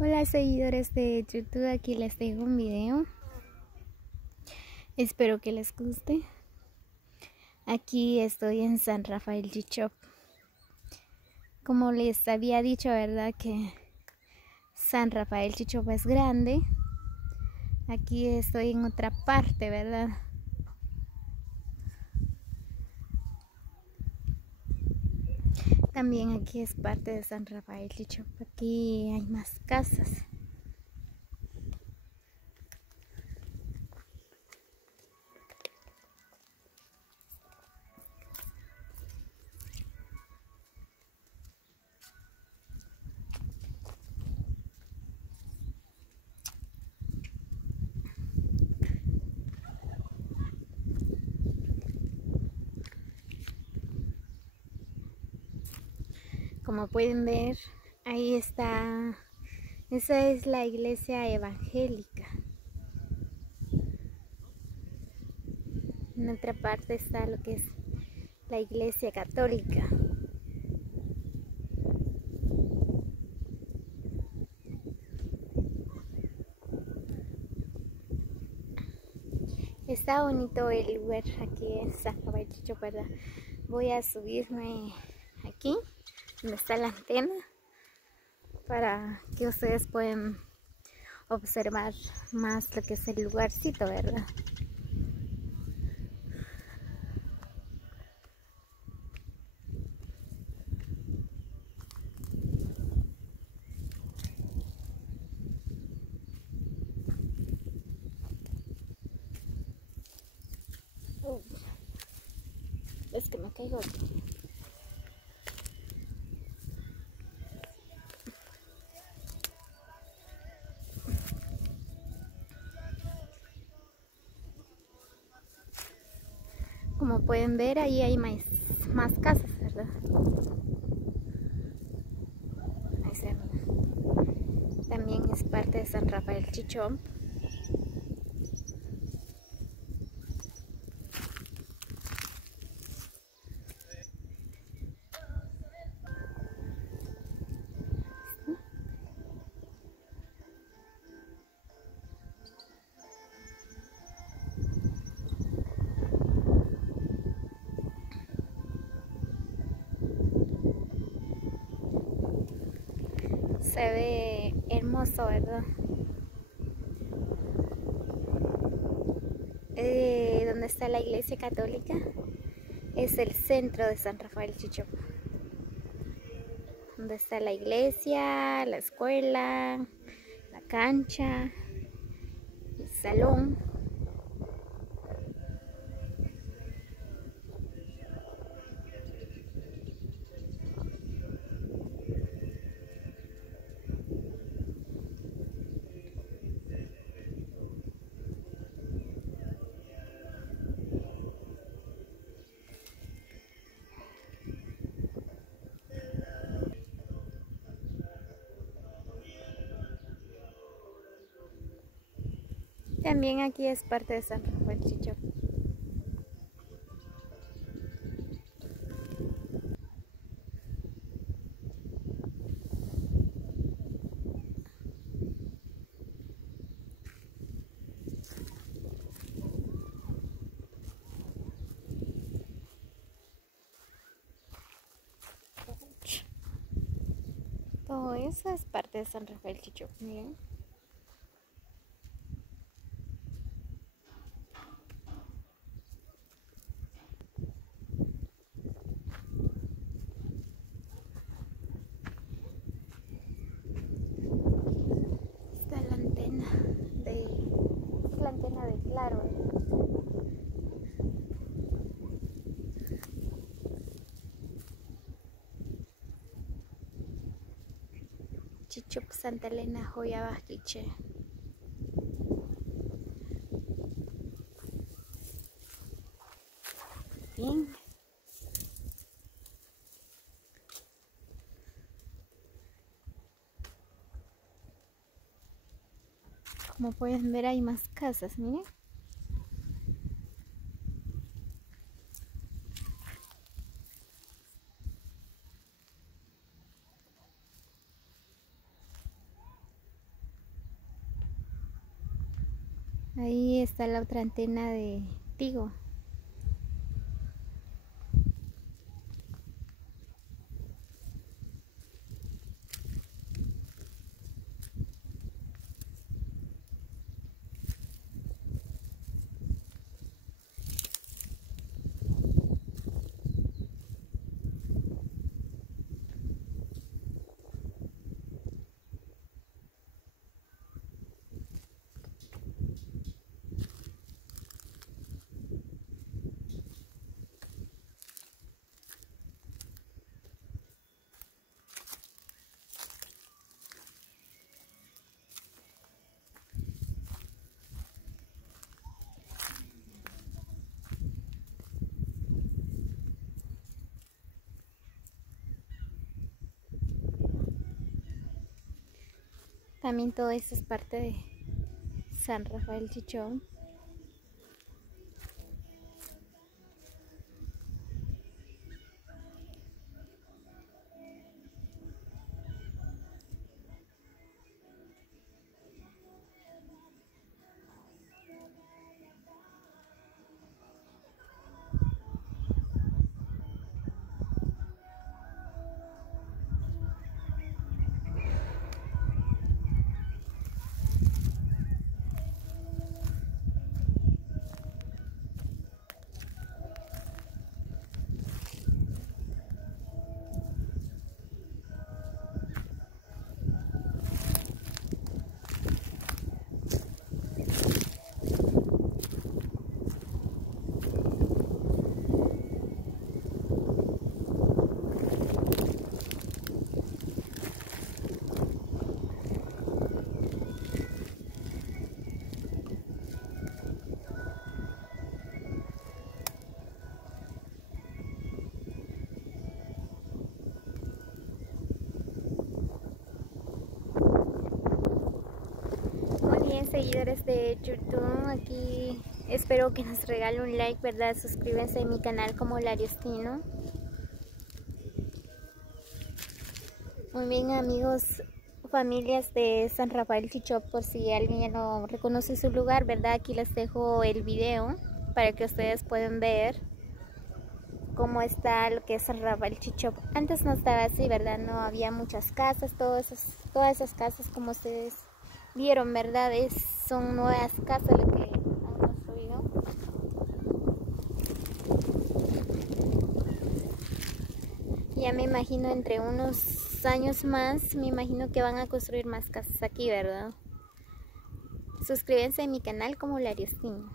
Hola seguidores de YouTube, aquí les dejo un video. Espero que les guste. Aquí estoy en San Rafael Chichop. Como les había dicho, ¿verdad? Que San Rafael Chichop es grande. Aquí estoy en otra parte, ¿verdad? También aquí es parte de San Rafael Chichop. Aquí hay más casas. Como pueden ver, ahí está. Esa es la iglesia evangélica. En otra parte está lo que es la iglesia católica. Está bonito el lugar aquí en San Rafael Chichop, ¿verdad? Voy a subirme aquí donde está la antena para que ustedes puedan observar más lo que es el lugarcito, ¿verdad? Es que me caigo aquí. Como pueden ver, ahí hay más casas, ¿verdad? Ahí se ve. También es parte de San Rafael Chichop. Se ve hermoso, ¿verdad? Donde está la iglesia católica es el centro de San Rafael Chichop. Donde está la iglesia, la escuela, la cancha, el salón. También aquí es parte de San Rafael Chichop. Todo eso es parte de San Rafael Chichop, miren. Está la antena de Claro. Chichop Santa Elena Joyabaquiche. Bien. Como pueden ver, hay más casas, miren. Ahí está la otra antena de Tigo. También todo esto es parte de San Rafael Chichón. Muy bien, seguidores de YouTube, aquí espero que nos regale un like, ¿verdad? Suscríbanse a mi canal como Lariostino. Muy bien, amigos, familias de San Rafael Chichop, por si alguien ya no reconoce su lugar, ¿verdad? Aquí les dejo el video para que ustedes puedan ver cómo está lo que es San Rafael Chichop. Antes no estaba así, ¿verdad? No había muchas casas, todas esas casas como ustedes vieron, ¿verdad? Son nuevas casas las que han construido. Ya me imagino entre unos años más, me imagino que van a construir más casas aquí, ¿verdad? Suscríbanse a mi canal como Lariostino.